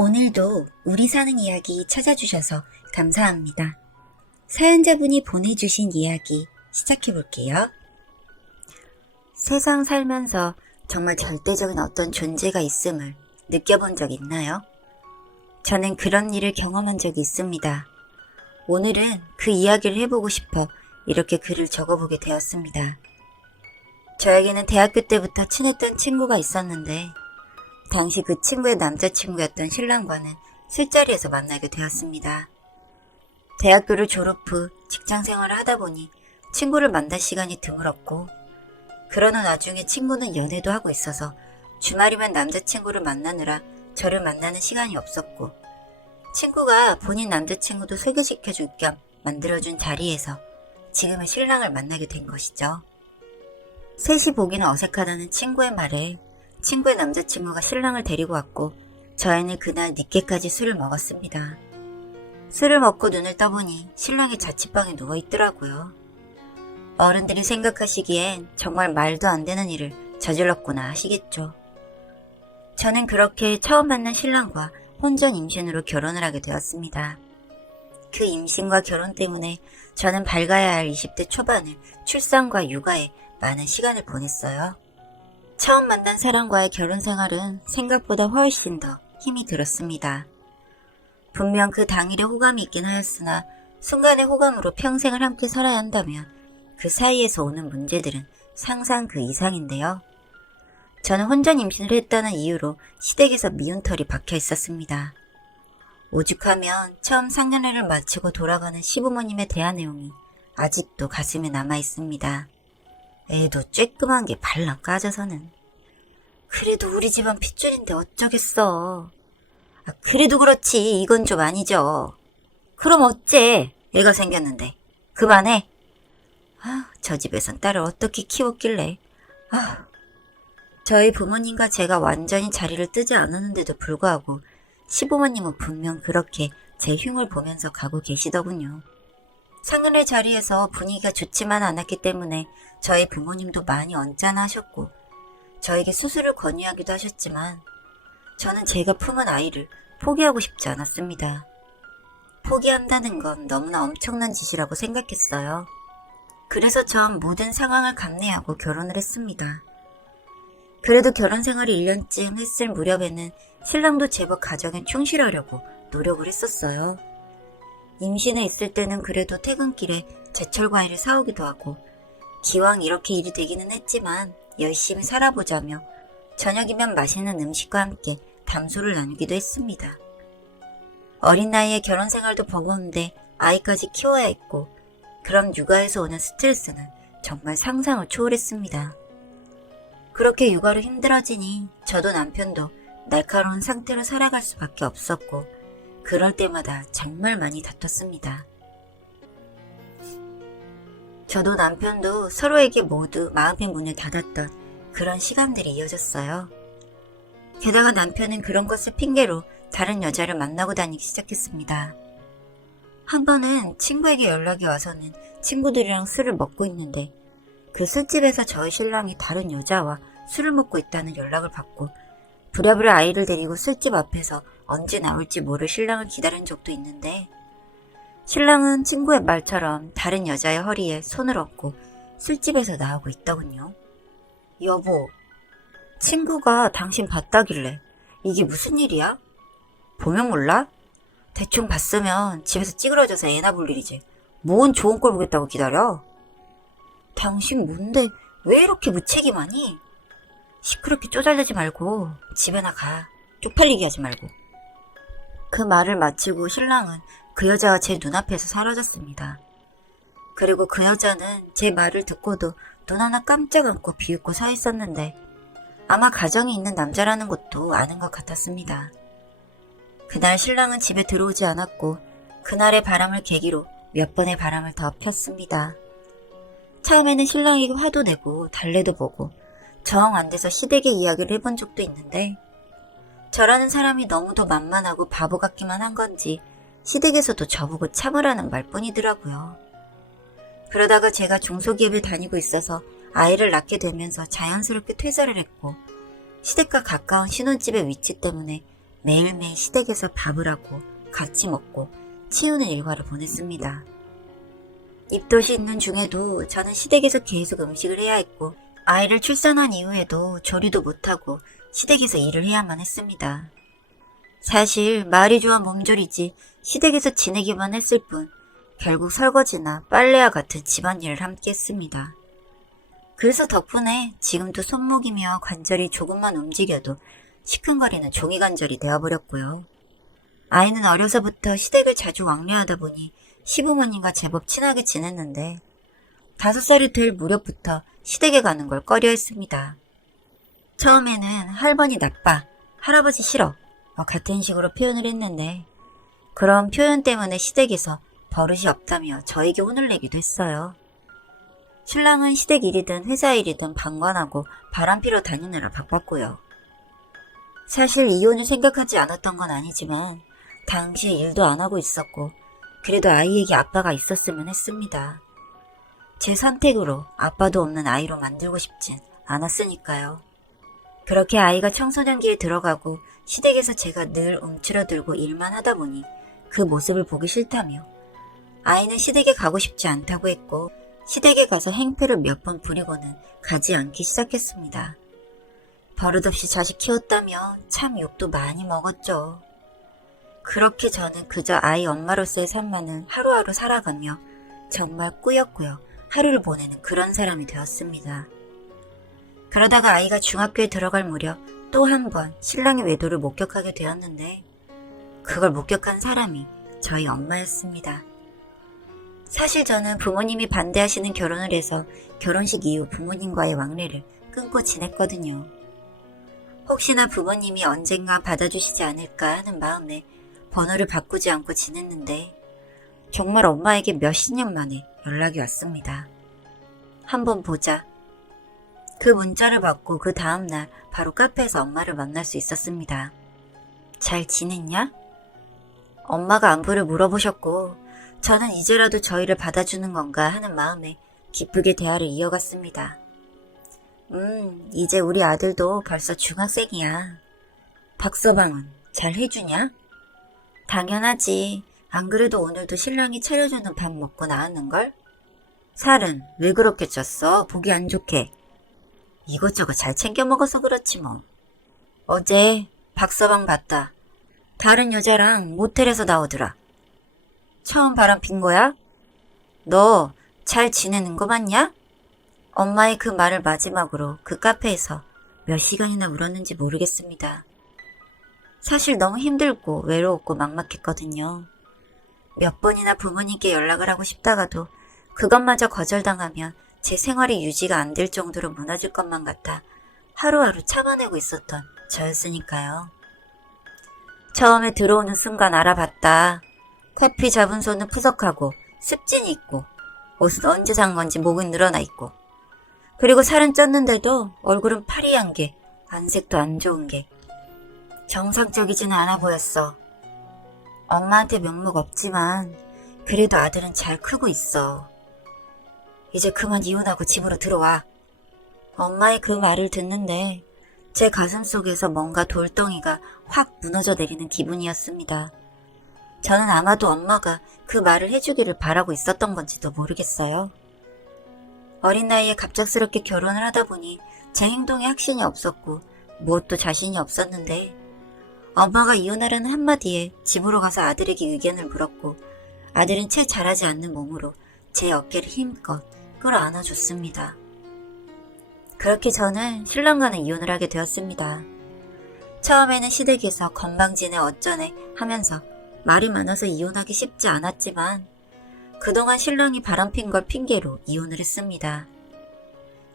오늘도 우리 사는 이야기 찾아주셔서 감사합니다. 사연자분이 보내주신 이야기 시작해볼게요. 세상 살면서 정말 절대적인 어떤 존재가 있음을 느껴본 적 있나요? 저는 그런 일을 경험한 적이 있습니다. 오늘은 그 이야기를 해보고 싶어 이렇게 글을 적어보게 되었습니다. 저에게는 대학교 때부터 친했던 친구가 있었는데 당시 그 친구의 남자친구였던 신랑과는 술자리에서 만나게 되었습니다. 대학교를 졸업 후 직장 생활을 하다 보니 친구를 만날 시간이 드물었고 그러는 와중에 친구는 연애도 하고 있어서 주말이면 남자친구를 만나느라 저를 만나는 시간이 없었고 친구가 본인 남자친구도 소개시켜줄 겸 만들어준 자리에서 지금의 신랑을 만나게 된 것이죠. 셋이 보기는 어색하다는 친구의 말에 친구의 남자친구가 신랑을 데리고 왔고 저희는 그날 늦게까지 술을 먹었습니다. 술을 먹고 눈을 떠보니 신랑이 자취방에 누워있더라고요. 어른들이 생각하시기엔 정말 말도 안 되는 일을 저질렀구나 하시겠죠. 저는 그렇게 처음 만난 신랑과 혼전 임신으로 결혼을 하게 되었습니다. 그 임신과 결혼 때문에 저는 밝아야 할 20대 초반을 출산과 육아에 많은 시간을 보냈어요. 처음 만난 사람과의 결혼 생활은 생각보다 훨씬 더 힘이 들었습니다. 분명 그 당일의 호감이 있긴 하였으나 순간의 호감으로 평생을 함께 살아야 한다면 그 사이에서 오는 문제들은 상상 그 이상인데요. 저는 혼전 임신을 했다는 이유로 시댁에서 미운 털이 박혀 있었습니다. 오죽하면 처음 상견례를 마치고 돌아가는 시부모님에 대한 내용이 아직도 가슴에 남아 있습니다. 애도 쬐끄만 게 발랑 까져서는. 그래도 우리 집안 핏줄인데 어쩌겠어. 그래도 그렇지 이건 좀 아니죠. 그럼 어째 애가 생겼는데. 그만해. 저 집에선 딸을 어떻게 키웠길래. 저희 부모님과 제가 완전히 자리를 뜨지 않았는데도 불구하고 시부모님은 분명 그렇게 제 흉을 보면서 가고 계시더군요. 상견례 자리에서 분위기가 좋지만 않았기 때문에 저희 부모님도 많이 언짢아하셨고 저에게 수술을 권유하기도 하셨지만 저는 제가 품은 아이를 포기하고 싶지 않았습니다. 포기한다는 건 너무나 엄청난 짓이라고 생각했어요. 그래서 전 모든 상황을 감내하고 결혼을 했습니다. 그래도 결혼 생활을 1년쯤 했을 무렵에는 신랑도 제법 가정에 충실하려고 노력을 했었어요. 임신해 있을 때는 그래도 퇴근길에 제철 과일을 사오기도 하고 기왕 이렇게 일이 되기는 했지만 열심히 살아보자며 저녁이면 맛있는 음식과 함께 담소를 나누기도 했습니다. 어린 나이에 결혼 생활도 버거운데 아이까지 키워야 했고 그런 육아에서 오는 스트레스는 정말 상상을 초월했습니다. 그렇게 육아로 힘들어지니 저도 남편도 날카로운 상태로 살아갈 수밖에 없었고 그럴 때마다 정말 많이 다퉜습니다. 저도 남편도 서로에게 모두 마음의 문을 닫았던 그런 시간들이 이어졌어요. 게다가 남편은 그런 것을 핑계로 다른 여자를 만나고 다니기 시작했습니다. 한 번은 친구에게 연락이 와서는 친구들이랑 술을 먹고 있는데 그 술집에서 저희 신랑이 다른 여자와 술을 먹고 있다는 연락을 받고 부랴부랴 아이를 데리고 술집 앞에서 언제 나올지 모를 신랑을 기다린 적도 있는데 신랑은 친구의 말처럼 다른 여자의 허리에 손을 얹고 술집에서 나오고 있더군요. 여보, 친구가 당신 봤다길래 이게 무슨 일이야? 보면 몰라? 대충 봤으면 집에서 찌그러져서 애나 볼 일이지. 뭔 좋은 꼴 보겠다고 기다려? 당신 뭔데 왜 이렇게 무책임하니? 시끄럽게 쪼잘대지 말고 집에나 가. 쪽팔리게 하지 말고. 그 말을 마치고 신랑은 그 여자와 제 눈앞에서 사라졌습니다. 그리고 그 여자는 제 말을 듣고도 눈 하나 깜짝 안고 비웃고 서 있었는데 아마 가정이 있는 남자라는 것도 아는 것 같았습니다. 그날 신랑은 집에 들어오지 않았고 그날의 바람을 계기로 몇 번의 바람을 더 폈습니다. 처음에는 신랑에게 화도 내고 달래도 보고 정 안 돼서 시댁에 이야기를 해본 적도 있는데 저라는 사람이 너무도 만만하고 바보 같기만 한 건지 시댁에서도 저보고 참으라는 말뿐이더라고요. 그러다가 제가 중소기업에 다니고 있어서 아이를 낳게 되면서 자연스럽게 퇴사를 했고 시댁과 가까운 신혼집의 위치 때문에 매일매일 시댁에서 밥을 하고 같이 먹고 치우는 일과를 보냈습니다. 입덧이 있는 중에도 저는 시댁에서 계속 음식을 해야 했고 아이를 출산한 이후에도 조리도 못하고 시댁에서 일을 해야만 했습니다. 사실 말이 좋아 몸조리지 시댁에서 지내기만 했을 뿐 결국 설거지나 빨래와 같은 집안일을 함께 했습니다. 그래서 덕분에 지금도 손목이며 관절이 조금만 움직여도 시큰거리는 종이 관절이 되어버렸고요. 아이는 어려서부터 시댁을 자주 왕래하다 보니 시부모님과 제법 친하게 지냈는데 5살이 될 무렵부터 시댁에 가는 걸 꺼려했습니다. 처음에는 할머니 나빠, 할아버지 싫어 같은 식으로 표현을 했는데 그런 표현 때문에 시댁에서 버릇이 없다며 저에게 혼을 내기도 했어요. 신랑은 시댁 일이든 회사 일이든 방관하고 바람피러 다니느라 바빴고요. 사실 이혼을 생각하지 않았던 건 아니지만 당시에 일도 안 하고 있었고 그래도 아이에게 아빠가 있었으면 했습니다. 제 선택으로 아빠도 없는 아이로 만들고 싶진 않았으니까요. 그렇게 아이가 청소년기에 들어가고 시댁에서 제가 늘 움츠러들고 일만 하다 보니 그 모습을 보기 싫다며 아이는 시댁에 가고 싶지 않다고 했고 시댁에 가서 행패를 몇 번 부리고는 가지 않기 시작했습니다. 버릇없이 자식 키웠다며 참 욕도 많이 먹었죠. 그렇게 저는 그저 아이 엄마로서의 삶만을 하루하루 살아가며 정말 꾸역꾸역 하루를 보내는 그런 사람이 되었습니다. 그러다가 아이가 중학교에 들어갈 무렵 또 한 번 신랑의 외도를 목격하게 되었는데 그걸 목격한 사람이 저희 엄마였습니다. 사실 저는 부모님이 반대하시는 결혼을 해서 결혼식 이후 부모님과의 왕래를 끊고 지냈거든요. 혹시나 부모님이 언젠가 받아주시지 않을까 하는 마음에 번호를 바꾸지 않고 지냈는데 정말 엄마에게 몇십 년 만에 연락이 왔습니다. 한번 보자. 그 문자를 받고 그 다음날 바로 카페에서 엄마를 만날 수 있었습니다. 잘 지냈냐? 엄마가 안부를 물어보셨고 저는 이제라도 저희를 받아주는 건가 하는 마음에 기쁘게 대화를 이어갔습니다. 이제 우리 아들도 벌써 중학생이야. 박서방은 잘 해주냐? 당연하지. 안 그래도 오늘도 신랑이 차려주는 밥 먹고 나왔는걸? 살은 왜 그렇게 쪘어? 보기 안 좋게. 이것저것 잘 챙겨 먹어서 그렇지 뭐. 어제 박서방 봤다. 다른 여자랑 모텔에서 나오더라. 처음 바람 핀 거야? 너 잘 지내는 거 맞냐? 엄마의 그 말을 마지막으로 그 카페에서 몇 시간이나 울었는지 모르겠습니다. 사실 너무 힘들고 외로웠고 막막했거든요. 몇 번이나 부모님께 연락을 하고 싶다가도 그것마저 거절당하면 제 생활이 유지가 안 될 정도로 무너질 것만 같아 하루하루 참아내고 있었던 저였으니까요. 처음에 들어오는 순간 알아봤다. 커피 잡은 손은 푸석하고 습진이 있고 옷은 언제 산 건지 목은 늘어나 있고 그리고 살은 쪘는데도 얼굴은 파리한 게 안색도 안 좋은 게 정상적이지는 않아 보였어. 엄마한테 면목 없지만 그래도 아들은 잘 크고 있어. 이제 그만 이혼하고 집으로 들어와. 엄마의 그 말을 듣는데 제 가슴 속에서 뭔가 돌덩이가 확 무너져 내리는 기분이었습니다. 저는 아마도 엄마가 그 말을 해주기를 바라고 있었던 건지도 모르겠어요. 어린 나이에 갑작스럽게 결혼을 하다 보니 제 행동에 확신이 없었고 무엇도 자신이 없었는데 엄마가 이혼하라는 한마디에 집으로 가서 아들에게 의견을 물었고 아들은 채 자라지 않는 몸으로 제 어깨를 힘껏 끌어안아줬습니다. 그렇게 저는 신랑과는 이혼을 하게 되었습니다. 처음에는 시댁에서 건방지네 어쩌네 하면서 말이 많아서 이혼하기 쉽지 않았지만 그동안 신랑이 바람핀 걸 핑계로 이혼을 했습니다.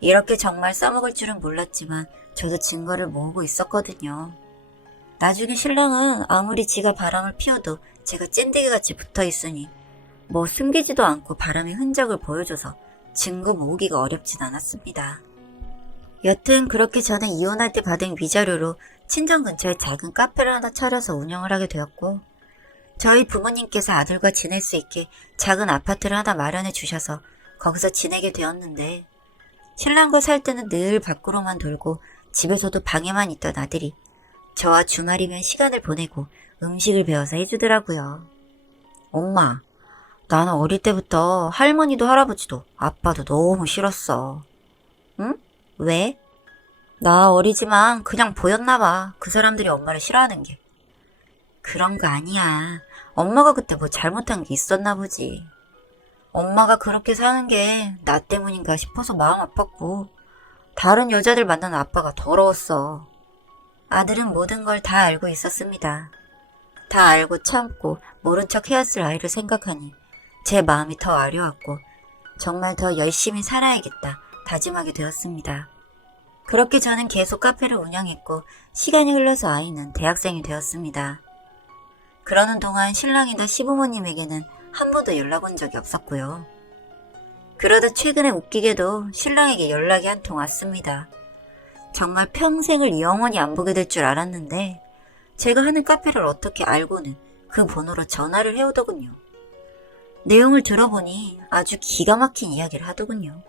이렇게 정말 써먹을 줄은 몰랐지만 저도 증거를 모으고 있었거든요. 나중에 신랑은 아무리 지가 바람을 피워도 제가 찐득이같이 붙어있으니 뭐 숨기지도 않고 바람의 흔적을 보여줘서 증거 모으기가 어렵진 않았습니다. 여튼 그렇게 저는 이혼할 때 받은 위자료로 친정 근처에 작은 카페를 하나 차려서 운영을 하게 되었고 저희 부모님께서 아들과 지낼 수 있게 작은 아파트를 하나 마련해 주셔서 거기서 지내게 되었는데 신랑과 살 때는 늘 밖으로만 돌고 집에서도 방에만 있던 아들이 저와 주말이면 시간을 보내고 음식을 배워서 해주더라고요. 엄마, 나는 어릴 때부터 할머니도 할아버지도 아빠도 너무 싫었어. 응? 왜? 나 어리지만 그냥 보였나 봐. 그 사람들이 엄마를 싫어하는 게. 그런 거 아니야. 엄마가 그때 뭐 잘못한 게 있었나 보지. 엄마가 그렇게 사는 게 나 때문인가 싶어서 마음 아팠고 다른 여자들 만나는 아빠가 더러웠어. 아들은 모든 걸 다 알고 있었습니다. 다 알고 참고 모른 척 해왔을 아이를 생각하니 제 마음이 더 아려웠고 정말 더 열심히 살아야겠다 다짐하게 되었습니다. 그렇게 저는 계속 카페를 운영했고 시간이 흘러서 아이는 대학생이 되었습니다. 그러는 동안 신랑이나 시부모님에게는 한 번도 연락 온 적이 없었고요. 그러다 최근에 웃기게도 신랑에게 연락이 한 통 왔습니다. 정말 평생을 영원히 안 보게 될 줄 알았는데 제가 하는 카페를 어떻게 알고는 그 번호로 전화를 해오더군요. 내용을 들어보니 아주 기가 막힌 이야기를 하더군요.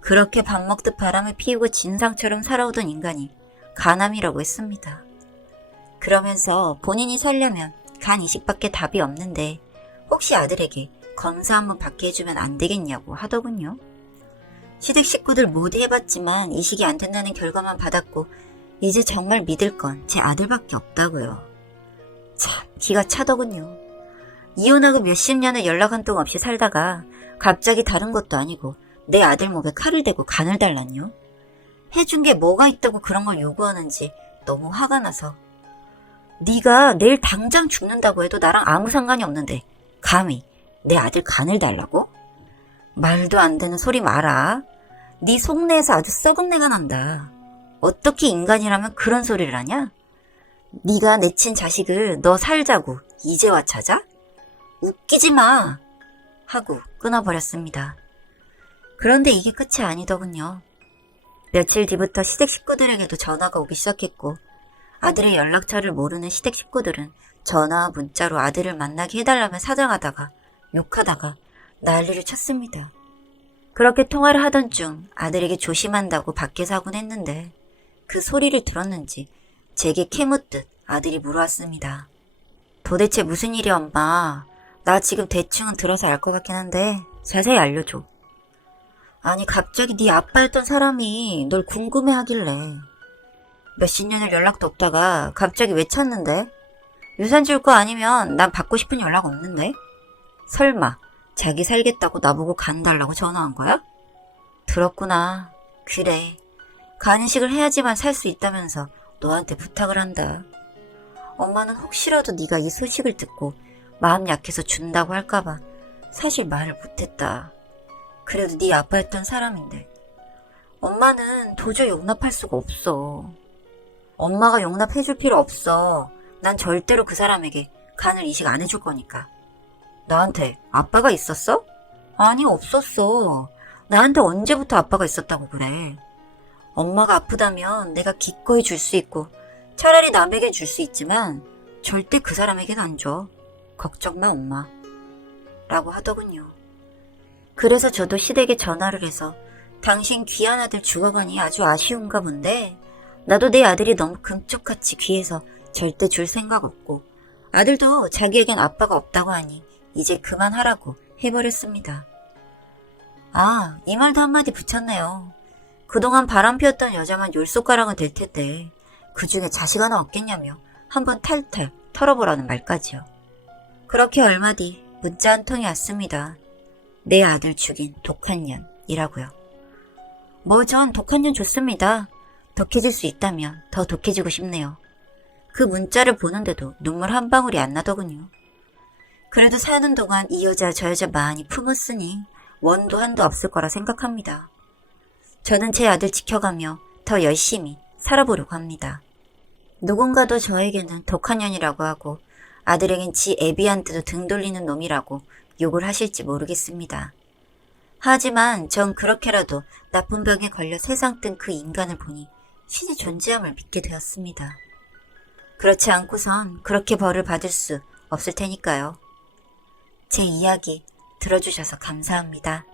그렇게 밥 먹듯 바람을 피우고 진상처럼 살아오던 인간이 간암이라고 했습니다. 그러면서 본인이 살려면 간 이식밖에 답이 없는데 혹시 아들에게 검사 한번 받게 해주면 안 되겠냐고 하더군요. 시댁 식구들 모두 해봤지만 이식이 안 된다는 결과만 받았고 이제 정말 믿을 건 제 아들밖에 없다고요. 참 기가 차더군요. 이혼하고 몇십 년을 연락 한 통 없이 살다가 갑자기 다른 것도 아니고 내 아들 목에 칼을 대고 간을 달라니요. 해준 게 뭐가 있다고 그런 걸 요구하는지 너무 화가 나서 네가 내일 당장 죽는다고 해도 나랑 아무 상관이 없는데 감히 내 아들 간을 달라고? 말도 안 되는 소리 마라. 네 속내에서 아주 썩은 내가 난다. 어떻게 인간이라면 그런 소리를 하냐? 네가 내친 자식을 너 살자고 이제 와 찾아? 웃기지 마! 하고 끊어버렸습니다. 그런데 이게 끝이 아니더군요. 며칠 뒤부터 시댁 식구들에게도 전화가 오기 시작했고 아들의 연락처를 모르는 시댁 식구들은 전화와 문자로 아들을 만나게 해달라며 사정하다가 욕하다가 난리를 쳤습니다. 그렇게 통화를 하던 중 아들에게 조심한다고 밖에서 하곤 했는데 그 소리를 들었는지 제게 캐묻듯 아들이 물어왔습니다. 도대체 무슨 일이야 엄마? 나 지금 대충은 들어서 알 것 같긴 한데 자세히 알려줘. 아니 갑자기 네 아빠였던 사람이 널 궁금해하길래 몇십 년을 연락도 없다가 갑자기 왜 찾는데? 유산 줄 거 아니면 난 받고 싶은 연락 없는데? 설마 자기 살겠다고 나보고 간 달라고 전화한 거야? 들었구나. 그래. 간이식을 해야지만 살 수 있다면서 너한테 부탁을 한다. 엄마는 혹시라도 네가 이 소식을 듣고 마음 약해서 준다고 할까봐 사실 말을 못했다. 그래도 네 아빠였던 사람인데 엄마는 도저히 용납할 수가 없어. 엄마가 용납해줄 필요 없어. 난 절대로 그 사람에게 간을 이식 안 해줄 거니까. 나한테 아빠가 있었어? 아니 없었어. 나한테 언제부터 아빠가 있었다고 그래. 엄마가 아프다면 내가 기꺼이 줄 수 있고 차라리 남에겐 줄 수 있지만 절대 그 사람에겐 안 줘. 걱정 마 엄마. 라고 하더군요. 그래서 저도 시댁에 전화를 해서 당신 귀한 아들 죽어가니 아주 아쉬운가 본데 나도 내 아들이 너무 금쪽같이 귀해서 절대 줄 생각 없고 아들도 자기에겐 아빠가 없다고 하니 이제 그만하라고 해버렸습니다. 아, 이 말도 한마디 붙였네요. 그동안 바람 피웠던 여자만 열 손가락은 될 텐데 그 중에 자식 하나 없겠냐며 한번 탈탈 털어보라는 말까지요. 그렇게 얼마 뒤 문자 한 통이 왔습니다. 내 아들 죽인 독한 년이라고요. 뭐 전 독한 년 좋습니다. 독해질 수 있다면 더 독해지고 싶네요. 그 문자를 보는데도 눈물 한 방울이 안 나더군요. 그래도 사는 동안 이 여자 저 여자 많이 품었으니 원도 한도 없을 거라 생각합니다. 저는 제 아들 지켜가며 더 열심히 살아보려고 합니다. 누군가도 저에게는 독한 년이라고 하고 아들에겐 지 애비한테도 등 돌리는 놈이라고 욕을 하실지 모르겠습니다. 하지만 전 그렇게라도 나쁜 병에 걸려 세상 뜬 그 인간을 보니 신의 존재함을 믿게 되었습니다. 그렇지 않고선 그렇게 벌을 받을 수 없을 테니까요. 제 이야기 들어주셔서 감사합니다.